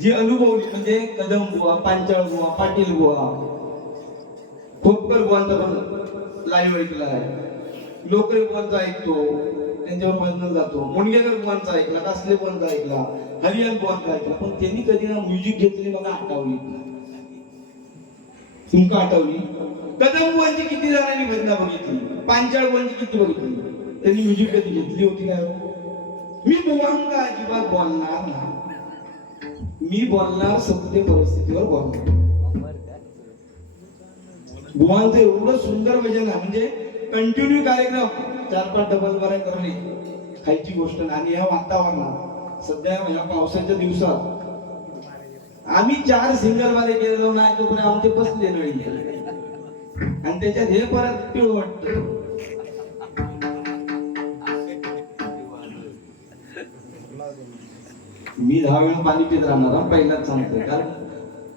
जी अनुभवली म्हणजे कदम बुवा, पांचाळ बुवा, पाटील बुवा, खोपकर बुवांचा पण लाईव्ह ऐकला आहे, लोकरे बुवांचा ऐकतो, त्यांच्यावर भजनाला जातो, मुणगेकर बुवांचा ऐकला, कासले बुवांचा ऐकला, हरिहर बुवांचा ऐकला, पण त्यांनी कधी ना म्युझिक घेतली बघा आठवली तुमका आठवली. कदम बुवांची किती जणांनी भजना बघितली, पांचाळ बुवांची किती बघितली, त्यांनी म्युझिक कधी घेतली होती काय हो? मी बुवांका अजिबात बोलणार नाही, मी बोलणार सत्य परिस्थितीवर बोलणार. बुवांचं एवढं सुंदर भजन आहे म्हणजे कंटिन्यू कार्यक्रम 4-5 डबल बऱ्या करणे खायची गोष्ट नाही. आणि या वातावरणात सध्या या पावसाच्या दिवसात आम्ही 4 सिंगल मध्ये गेलो नाही तोपर्यंत आमचे बसले नळी आणि त्याच्यात हे परत पिळ वाटत. मी 10 वेळा पाणी पित राहणार पहिलाच सांगतोय, कारण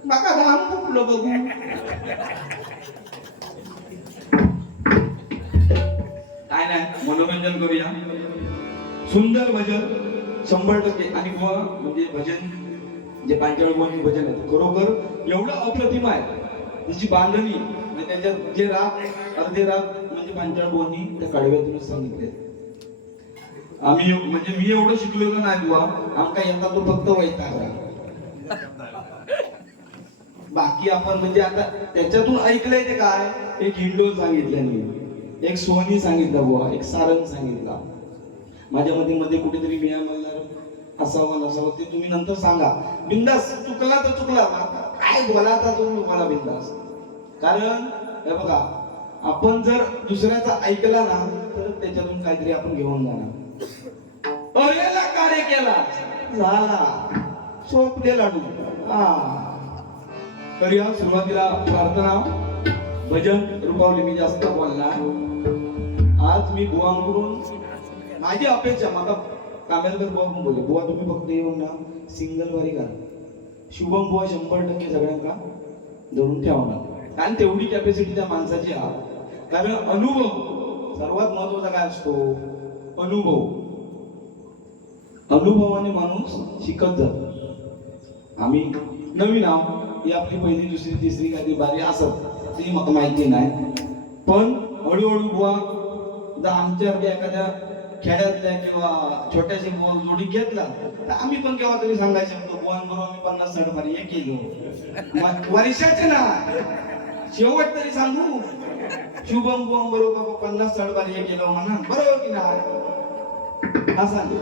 बघा घाम फुटलो बघू. काय नाही, मनोरंजन करूया. सुंदर भजन 100%. आणि बुवा म्हणजे भजन जे पांचाळ बुवांचे भजन आहे खरोखर एवढं अप्रतिम आहे. त्याची बांधणी म्हणजे त्याच्यात जे राग अर्धे राग म्हणजे पांचाळ बुवांनी त्या कडव्यातूनच सांगितले. आम्ही म्हणजे मी एवढं शिकलेलो नाही बुवा, आमका येतात तो फक्त वैताग. बाकी आपण म्हणजे आता त्याच्यातून ऐकलंय ते काय, एक हिंडोल सांगितल्याने, एक सोनी सांगितला बुवा, एक सारंग सांगितला. माझ्या मध्ये कुठेतरी मिळा मला असावं नसावं ते तुम्ही नंतर सांगा. बिंदास चुकला तर चुकला, काय बोलाता तुम्ही मला बिंदास. कारण हे बघा, आपण जर दुसऱ्याचा ऐकला ना तर त्याच्यातून काहीतरी आपण घेऊन जाणार. अरेला कार्य केला झाला सोपले लाडू. तर या सुरुवातीला प्रार्थना भजन रूपावली मी जास्त बोलणार. आज मी बुवांकडून माझी अपेक्षा, मला कामेलकर बुवा पण बोलले, बुवा तुम्ही फक्त येऊन ना सिंगल वारी करा. शुभम बुवा 100% सगळ्यांना धरून ठेवणार, कारण तेवढी कॅपॅसिटी त्या माणसाची आहे. कारण अनुभव सर्वात महत्वाचा काय असतो, अनुभव. अनुभवाने माणूस शिकत जातो. आम्ही नवीन आहोत, ही आपली पहिली दुसरी तिसरी काही बारी असत ती मला माहिती नाही, पण हळूहळू बुवा जर आमच्या एखाद्या खेड्यातल्या किंवा छोट्याशी बुवा जोडी घेतला तर आम्ही पण केव्हा तरी सांगायला शकतो बुवांबरोबर आम्ही 50-60 बारी हे केलो वर्षाचे ना शेवट तरी सांगू. शुभम बुवा बरोबर 50-60 बारी हे केलं म्हणा, बरोबर की नाही हा सांगू.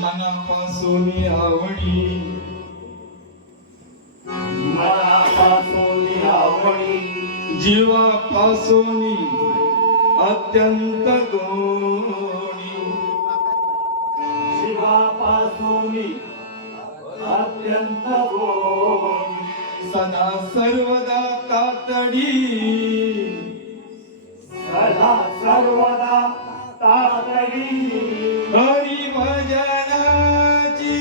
मनापासून आवडी, मनापासून आवडी, जीवापासून अत्यंत गोडी, जीवापासून अत्यंत गोडी, सदा सर्वदा तातडी, सदा सर्वदा तातडी, हरी भजनाची,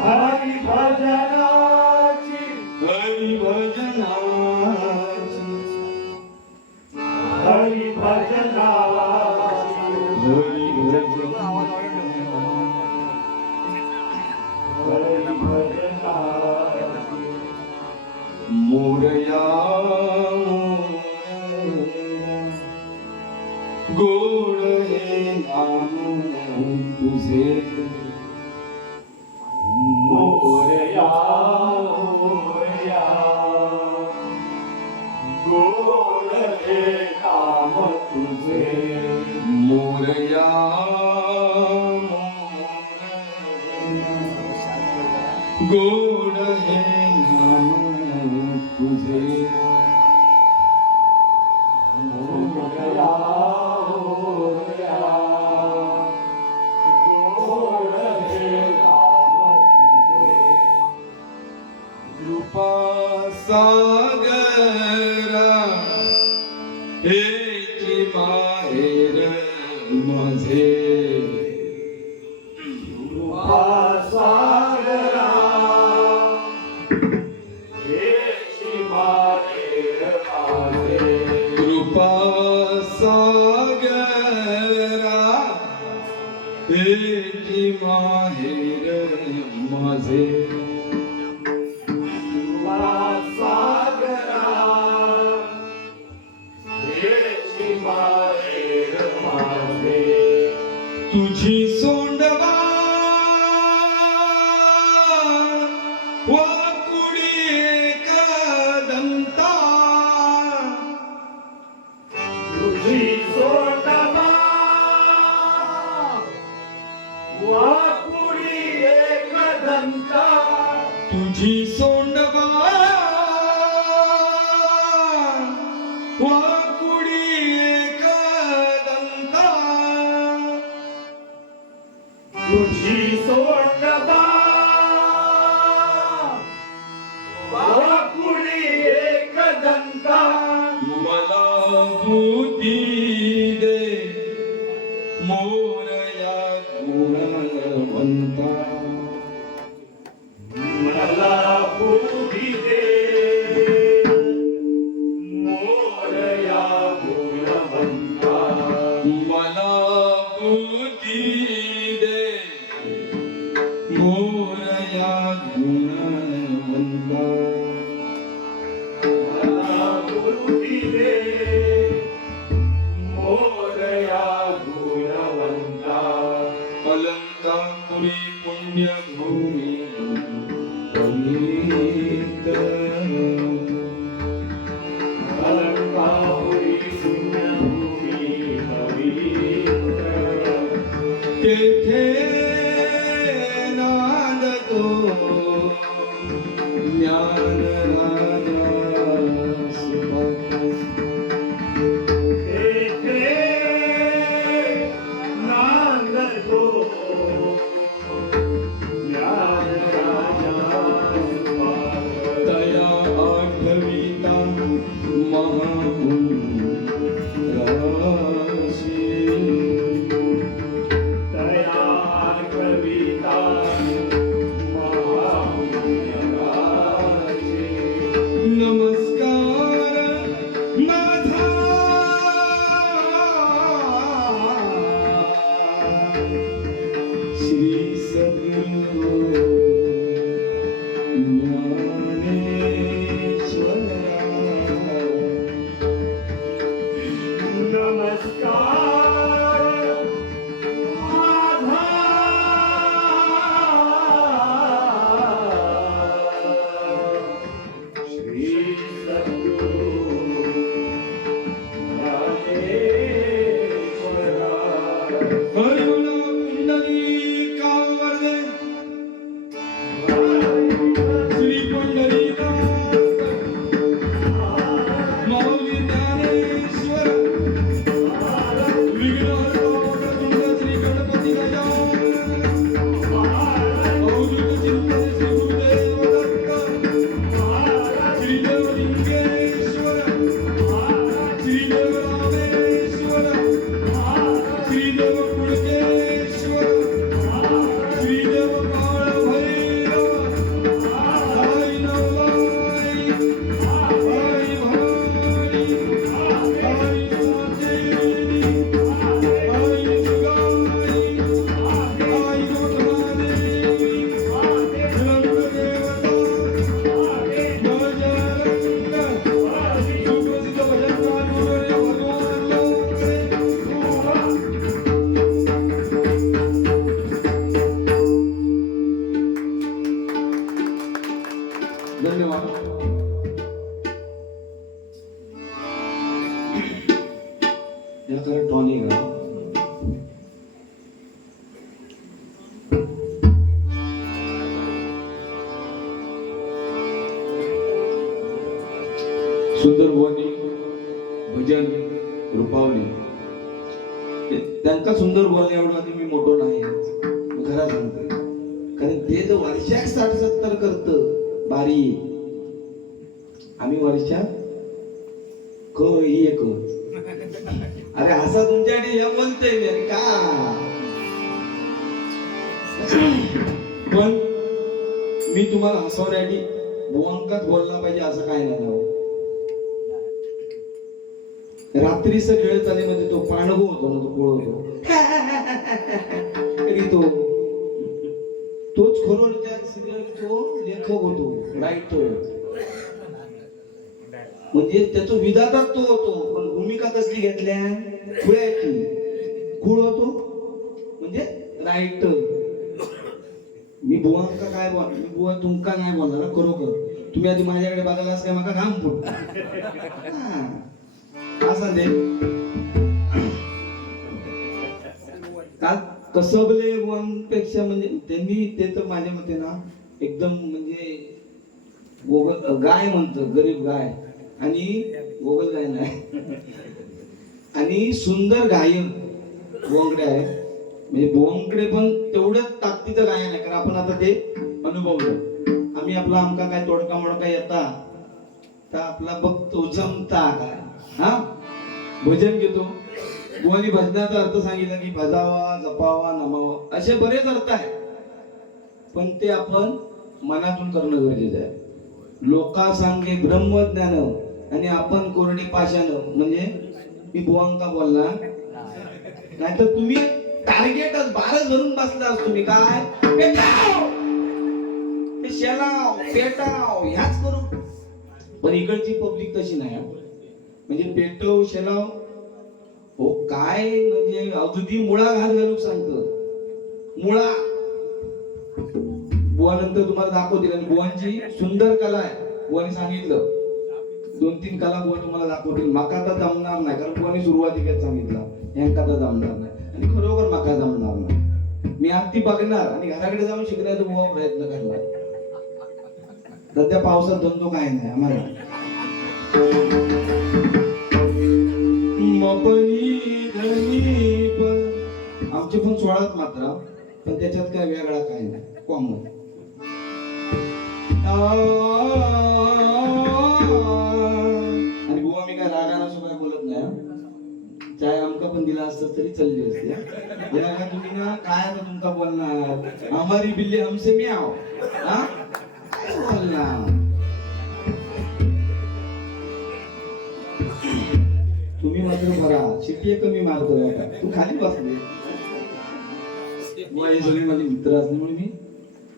हरी भजनाची, हरी भजनाची, हरी भजनाची, हरी भजनाची. तुझे मोरया मोरया गोड हे नाम तुझे मोरया गोड हे नाम तुझे मोरया मोरया गोड हे नाम तुझे कृपा सागरा हेची माहेर माझे सागरा हेची माहेर माझे कृपा सागरा हेची माहेर माझे सागरा हेची माहेर माझे तुझी सोंडवा वाकुडी एक दंता तुझी सोंडवा वाकुडी एक दंता तुझी सोंडवा वाकुडी एक दंता तुझी सोंडवा वाकुडी एक दंता मला बुद्धी दे मोरया गुणवंता मला बुद्धी दे मोरया गुणवंता मला बुद्धी दे मोरया गुणवंता मला बुद्धी दे मोरया गुणवंता अलंकापुरी पुण्यभूमी पवित्र अलंकापुरी पुण्यभूमी पवित्र तेथे नांदतो ज्ञान राजा सुपात्र तेथे नांदतो ज्ञान राजा तया आठविता महापुराशी तया कविता महापुराशी सुंदर बुवानी भजन रूपावली त्यांना सुंदर बुवानी एवढं आधी मी मोठो नाही खरा सांगते कारण ते तर वर्षाक 60-70 करत बारी आम्ही वर्षात क एक अरे असा तुमच्याकडे हे म्हणतोय मी अरे का पण मी तुम्हाला हसवण्यासाठी बुवांकाच बोलला पाहिजे असं काय नाही ना रात्रीच खेळत आले म्हणजे तो पांडगो होतो ना तो पोळ होतो तरी तोच खरोर त्या सिरियलचो लेखक होतो रायटर म्हणजे त्याचा विधाताच तो होतो पण भूमिका कसली घेतल्या खुळ्याची खुळ होतो म्हणजे रायटर मी बुवांका काय बोल मी बुवा तुमका नाही बोलणार खरोखर तुम्ही आधी माझ्याकडे बघायलाच काय मला घाम फुट असं दे का कसबले वन पेक्षा म्हणजे त्यांनी ते तर माझ्या मते ना एकदम म्हणजे गाय म्हणतो गरीब गाय आणि गोगल गाय नाही आणि सुंदर गायक बोंगडे आहे म्हणजे बोंगडे पण तेवढ्याच ताकदीचं गायन आहे कारण आपण आता ते अनुभवलं आम्ही आपला आमका काय तोडका मोडका येता तर आपला बघतो जमता काय हा भजन घेतो बुवानी भजनाचा अर्थ सांगितला की भजावा जपावा नमावा असे बरेच अर्थ आहे पण ते आपण मनातून करणं गरजेचं आहे लोका सांगे ब्रह्मज्ञान आणि आपण कोरडी पाषाण म्हणजे मी बुवांका बोलणार नाहीतर तुम्ही टार्गेटच 12 धरून बसलास तुम्ही काय पेटाव शेलाव पेटाव ह्याच करू पण इकडची पब्लिक तशी नाही म्हणजे पेटव शेलाव हो काय म्हणजे अगदी मुळा घालून सांगत मुळा बुवा नंतर तुम्हाला दाखवतील आणि बुवांची सुंदर कला आहे बुवानी सांगितलं 2-3 कला बुवा तुम्हाला दाखवतील माका तर जमणार नाही कारण बुवानी सुरुवातीलाच सांगितलं यांका तर जमणार नाही आणि खरोखर माका जमणार नाही मी आज ती बघणार आणि घराकडे जाऊन शिकण्याचा बुवा प्रयत्न करणार सध्या पावसात धंदो काय नाही आम्हाला आमचे पण 16 मात्र पण त्याच्यात काय वेगळा काय नाही कॉमन आणि बुवा मी काय रागाला सुद्धा बोलत नाही चाय आमका पण दिला असत तरी चालली असते रागा तुम्ही ना काय आता तुमका बोलणार हमारी बिल्ली हमसे मी आहो हा काय बोलणार तुम्ही मात्र बघा शिट्टी कमी मारतोय तू खाली बसले हे सगळे माझे मित्र असल्यामुळे मी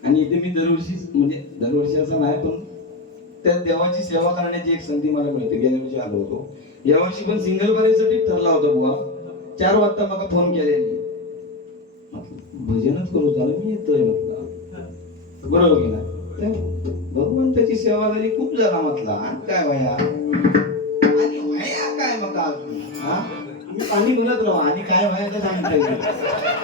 आणि इथे मी दरवर्षी असं नाही पण त्या देवाची सेवा करण्याची एक संधी मला मिळते गेल्या वर्षी आलो होतो यावर्षी पण सिंगल बरेसाठी ठरला होता बुवा 4 वाजता मला फोन केल्याने भजनच करू झालं मी येतोय म्हटलं बरोबर की ना भगवंताची सेवा झाली खूप झाला म्हटला आणि काय वया काय मग हा तुम्ही पाणी बोलत राहा आणि काय व्हायचं सांगता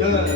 गणपती